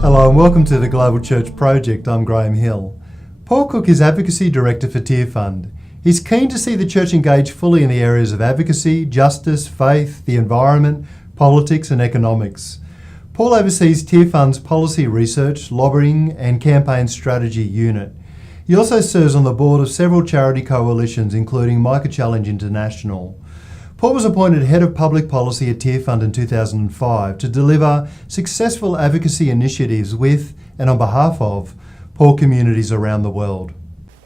Hello and welcome to the Global Church Project. I'm Graham Hill. Paul Cook is Advocacy Director for Tearfund. He's keen to see the church engage fully in the areas of advocacy, justice, faith, the environment, politics and economics. Paul oversees Tearfund's policy research, lobbying and campaign strategy unit. He also serves on the board of several charity coalitions including Micah Challenge International. Paul was appointed Head of Public Policy at Tearfund in 2005 to deliver successful advocacy initiatives with and on behalf of poor communities around the world.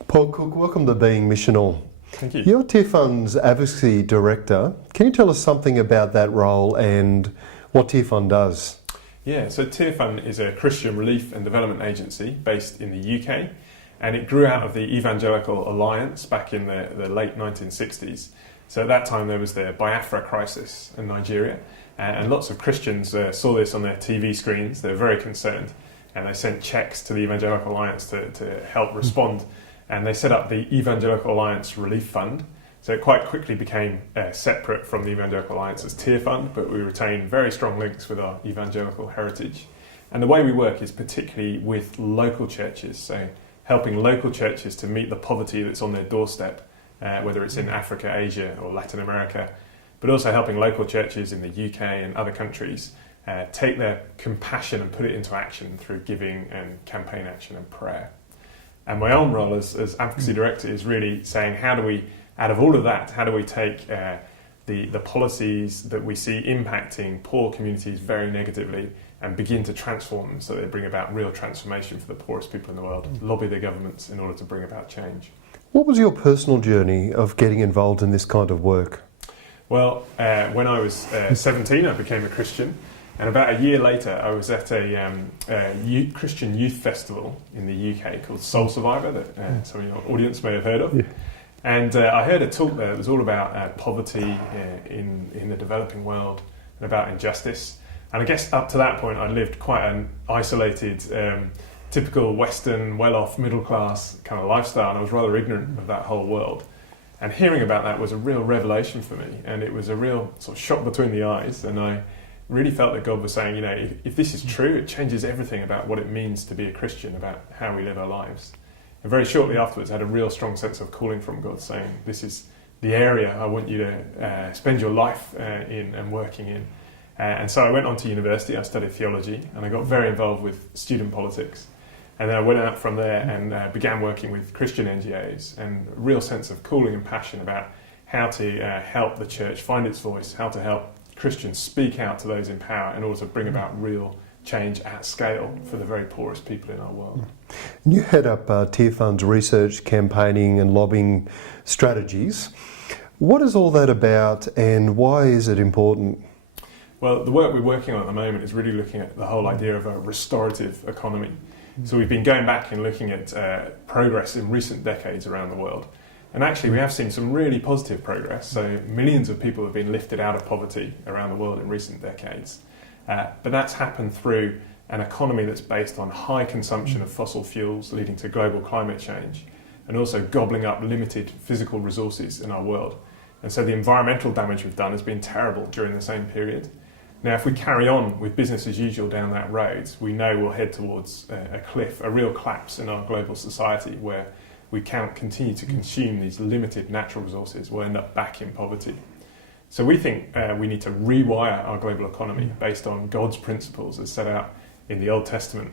Paul Cook, welcome to Being Missional. Thank you. You're Tearfund's Advocacy Director. Can you tell us something about that role and what Tearfund does? Yeah, so Tearfund is a Christian relief and development agency based in the UK, and it grew out of the Evangelical Alliance back in the late 1960s. So at that time there was the Biafra crisis in Nigeria, and lots of Christians saw this on their TV screens. They were very concerned, and they sent checks to the Evangelical Alliance to help respond. And they set up the Evangelical Alliance Relief Fund. So it quite quickly became separate from the Evangelical Alliance as Tearfund, but we retain very strong links with our evangelical heritage. And the way we work is particularly with local churches, so helping local churches to meet the poverty that's on their doorstep, whether it's in Africa, Asia or Latin America, but also helping local churches in the UK and other countries take their compassion and put it into action through giving and campaign action and prayer. And my own role as Advocacy Director is really saying, how do we, out of all of that, how do we take the policies that we see impacting poor communities very negatively and begin to transform them so they bring about real transformation for the poorest people in the world, lobby their governments in order to bring about change. What was your personal journey of getting involved in this kind of work? Well, when I was 17, I became a Christian, and about a year later, I was at a Christian youth festival in the UK called Soul Survivor, that some of your audience may have heard of. Yeah. And I heard a talk there that was all about poverty in the developing world and about injustice. And I guess up to that point, I lived quite an isolated, typical Western, well-off, middle-class kind of lifestyle, and I was rather ignorant of that whole world. And hearing about that was a real revelation for me, and it was a real sort of shot between the eyes, and I really felt that God was saying, you know, if this is true, it changes everything about what it means to be a Christian, about how we live our lives. And very shortly afterwards, I had a real strong sense of calling from God, saying, this is the area I want you to spend your life in and working in. And so I went on to university, I studied theology, and I got very involved with student politics. And then I went out from there and began working with Christian NGOs, and a real sense of calling and passion about how to help the church find its voice, how to help Christians speak out to those in power in order to bring about real change at scale for the very poorest people in our world. You head up Tearfund's research, campaigning and lobbying strategies. What is all that about and why is it important? Well, the work we're working on at the moment is really looking at the whole idea of a restorative economy. So we've been going back and looking at progress in recent decades around the world. And actually we have seen some really positive progress. So millions of people have been lifted out of poverty around the world in recent decades. But that's happened through an economy that's based on high consumption of fossil fuels, leading to global climate change, and also gobbling up limited physical resources in our world. And so the environmental damage we've done has been terrible during the same period. Now, if we carry on with business as usual down that road, we know we'll head towards a cliff, a real collapse in our global society where we can't continue to consume these limited natural resources. We'll end up back in poverty. So we think we need to rewire our global economy based on God's principles as set out in the Old Testament,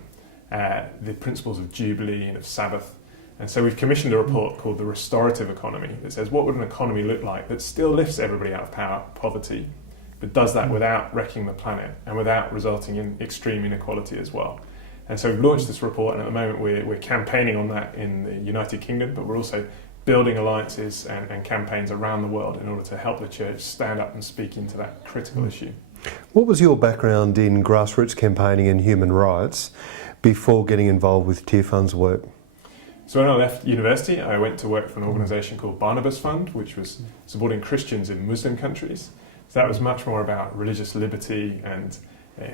the principles of Jubilee and of Sabbath. And so we've commissioned a report called the Restorative Economy that says, what would an economy look like that still lifts everybody out of poverty, but does that without wrecking the planet and without resulting in extreme inequality as well. And so we've launched this report, and at the moment we're campaigning on that in the United Kingdom, but we're also building alliances and campaigns around the world in order to help the church stand up and speak into that critical issue. What was your background in grassroots campaigning and human rights before getting involved with Tearfund's work? So when I left university, I went to work for an organisation called Barnabas Fund, which was supporting Christians in Muslim countries. So that was much more about religious liberty and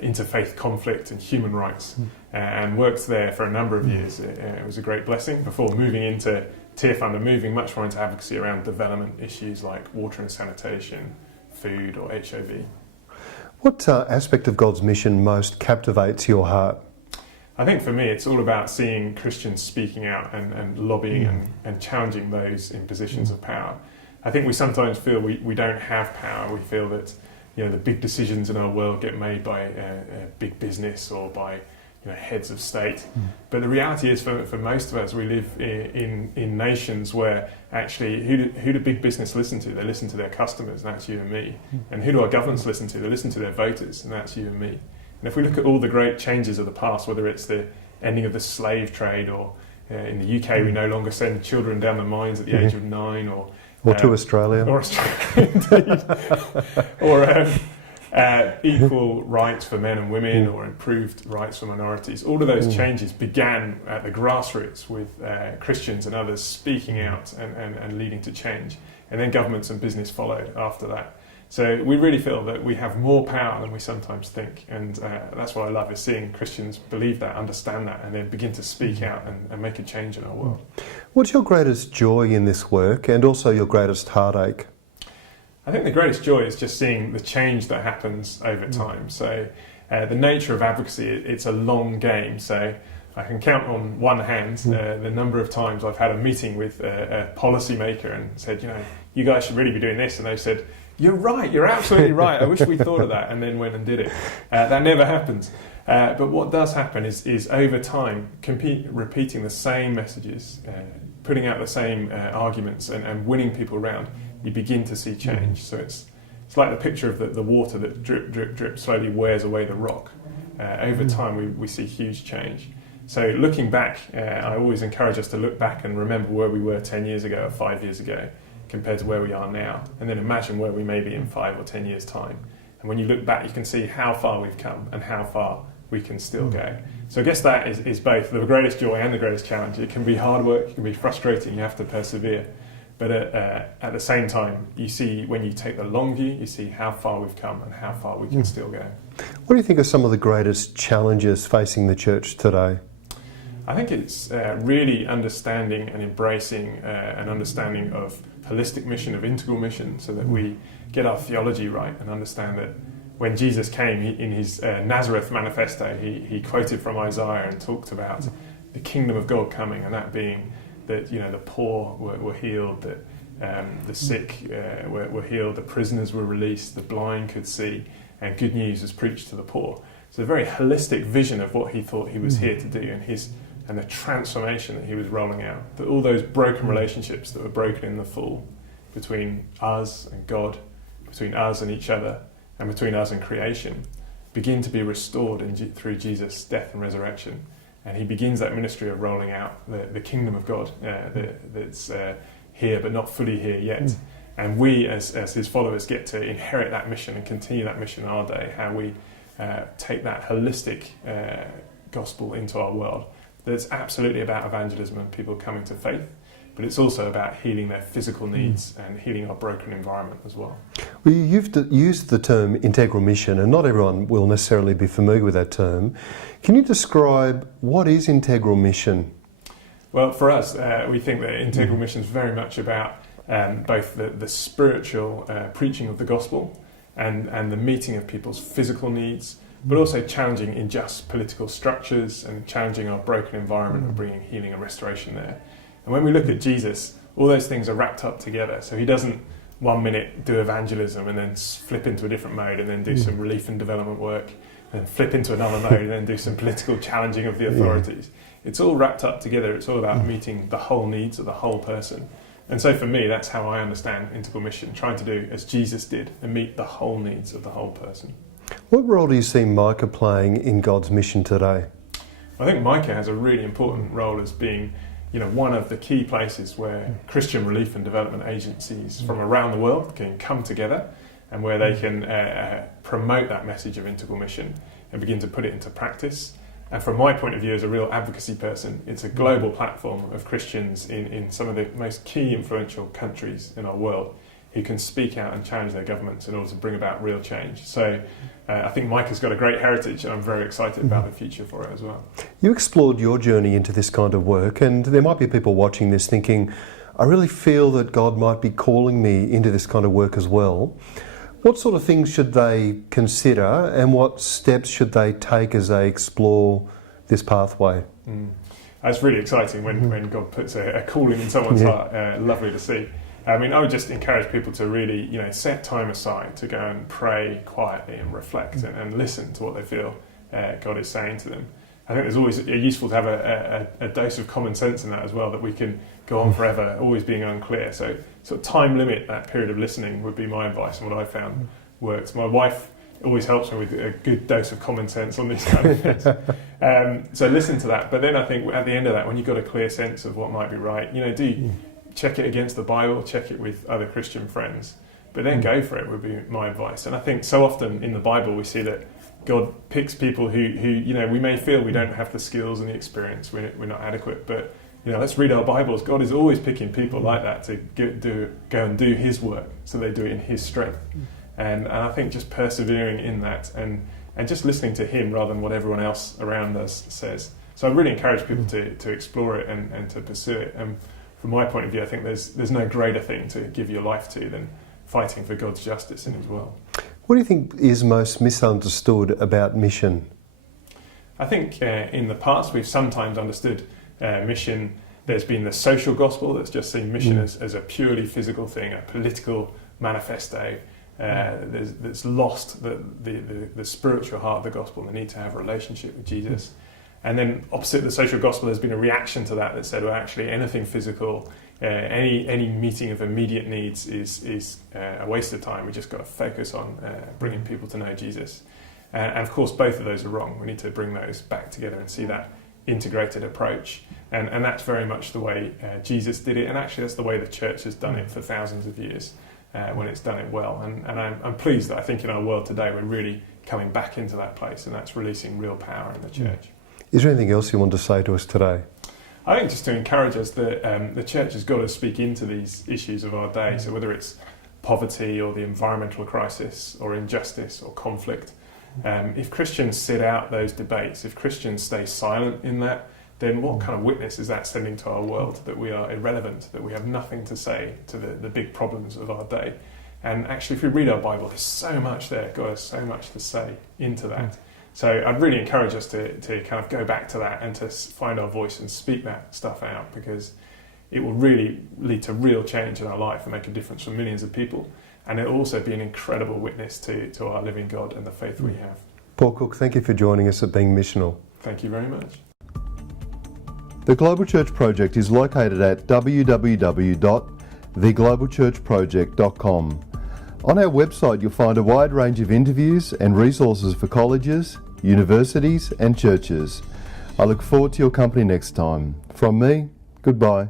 interfaith conflict and human rights, and worked there for a number of years. It was a great blessing before moving into Tearfund and moving much more into advocacy around development issues like water and sanitation, food or HIV. What aspect of God's mission most captivates your heart? I think for me, it's all about seeing Christians speaking out and lobbying and challenging those in positions of power. I think we sometimes feel we don't have power. We feel that the big decisions in our world get made by big business or by heads of state. But the reality is, for most of us, we live in nations where actually who do big business listen to? They listen to their customers, and that's you and me. And who do our governments listen to? They listen to their voters, and that's you and me. And if we look at all the great changes of the past, whether it's the ending of the slave trade, or in the UK we no longer send children down the mines at the age of 9, or to Australia. Or Australia, indeed. Or equal rights for men and women, or improved rights for minorities. All of those changes began at the grassroots with Christians and others speaking out and leading to change. And then governments and business followed after that. So we really feel that we have more power than we sometimes think. And that's what I love, is seeing Christians believe that, understand that, and then begin to speak out and make a change in our world. What's your greatest joy in this work, and also your greatest heartache? I think the greatest joy is just seeing the change that happens over time. So the nature of advocacy, it's a long game. So I can count on one hand the number of times I've had a meeting with a policymaker and said, you guys should really be doing this. And they've said, you're right, you're absolutely right. I wish we'd thought of that, and then went and did it. That never happens. But what does happen is over time, repeating the same messages, putting out the same arguments and winning people around, you begin to see change. So it's like the picture of the water that drip, drip, drip slowly wears away the rock. Over time we see huge change. So looking back, I always encourage us to look back and remember where we were 10 years ago or 5 years ago compared to where we are now, and then imagine where we may be in 5 or 10 years' time. And when you look back, you can see how far we've come and how far we can still go. So I guess that is both the greatest joy and the greatest challenge. It can be hard work, it can be frustrating, you have to persevere. But at the same time, you see, when you take the long view, you see how far we've come and how far we can still go. What do you think are some of the greatest challenges facing the church today? I think it's really understanding and embracing an understanding of holistic mission, of integral mission, so that we get our theology right and understand that when Jesus came, in his Nazareth manifesto, he quoted from Isaiah and talked about the kingdom of God coming, and that being that the poor were healed, that the sick were healed, the prisoners were released, the blind could see, and good news was preached to the poor. So a very holistic vision of what he thought he was here to do, and the transformation that he was rolling out. That all those broken relationships that were broken in the fall, between us and God, between us and each other, and between us and creation, begin to be restored through Jesus' death and resurrection. And he begins that ministry of rolling out the kingdom of God that's here but not fully here yet. And we, as his followers, get to inherit that mission and continue that mission in our day, how we take that holistic gospel into our world. That's absolutely about evangelism and people coming to faith, but it's also about healing their physical needs and healing our broken environment as well. Well, you've used the term integral mission, and not everyone will necessarily be familiar with that term. Can you describe what is integral mission? Well, for us, we think that integral mission is very much about both the spiritual preaching of the gospel and the meeting of people's physical needs, but also challenging unjust political structures and challenging our broken environment and bringing healing and restoration there. And when we look at Jesus, all those things are wrapped up together. So he doesn't 1 minute do evangelism and then flip into a different mode and then do some relief and development work and flip into another mode and then do some political challenging of the authorities. It's all wrapped up together. It's all about meeting the whole needs of the whole person. And so for me, that's how I understand integral mission, trying to do as Jesus did and meet the whole needs of the whole person. What role do you see Micah playing in God's mission today? I think Micah has a really important role as being one of the key places where Christian relief and development agencies from around the world can come together and where they can promote that message of integral mission and begin to put it into practice. And from my point of view as a real advocacy person, it's a global platform of Christians in some of the most key influential countries in our world who can speak out and challenge their governments in order to bring about real change. So I think Micah's got a great heritage, and I'm very excited about the future for it as well. You explored your journey into this kind of work, and there might be people watching this thinking, I really feel that God might be calling me into this kind of work as well. What sort of things should they consider, and what steps should they take as they explore this pathway. That's really exciting when God puts a calling in someone's heart. Lovely to see. I mean, I would just encourage people to really, set time aside to go and pray quietly and reflect and listen to what they feel God is saying to them. I think there's always useful to have a dose of common sense in that as well, that we can go on forever, always being unclear. So sort of time limit that period of listening would be my advice, and what I found works. My wife always helps me with a good dose of common sense on these kind of things. So listen to that. But then I think at the end of that, when you've got a clear sense of what might be right, do check it against the Bible, check it with other Christian friends, but then go for it would be my advice. And I think so often in the Bible we see that God picks people who we may feel we don't have the skills and the experience, we're not adequate, but let's read our Bibles. God is always picking people like that to go and do His work, so they do it in His strength. And I think just persevering in that and just listening to Him rather than what everyone else around us says. So I really encourage people to explore it and to pursue it. And from my point of view, I think there's no greater thing to give your life to than fighting for God's justice in His world. What do you think is most misunderstood about mission? I think in the past we've sometimes understood mission. There's been the social gospel that's just seen mission as a purely physical thing, a political manifesto. That's lost the spiritual heart of the gospel, the need to have a relationship with Jesus. And then opposite the social gospel, there's been a reaction to that said, well, actually anything physical, any meeting of immediate needs is a waste of time. We just got to focus on bringing people to know Jesus. And of course, both of those are wrong. We need to bring those back together and see that integrated approach. And that's very much the way Jesus did it. And actually, that's the way the church has done it for thousands of years when it's done it well. And I'm pleased that I think in our world today, we're really coming back into that place, and that's releasing real power in the church. Is there anything else you want to say to us today? I think just to encourage us that the church has got to speak into these issues of our day. So whether it's poverty or the environmental crisis or injustice or conflict, if Christians sit out those debates, if Christians stay silent in that, then what kind of witness is that sending to our world, that we are irrelevant, that we have nothing to say to the big problems of our day? And actually, if we read our Bible, there's so much there. God has so much to say into that. So I'd really encourage us to kind of go back to that and to find our voice and speak that stuff out, because it will really lead to real change in our life and make a difference for millions of people. And it will also be an incredible witness to our living God and the faith we have. Paul Cook, thank you for joining us at Being Missional. Thank you very much. The Global Church Project is located at www.theglobalchurchproject.com. On our website, you'll find a wide range of interviews and resources for colleges, universities and churches. I look forward to your company next time. From me, goodbye.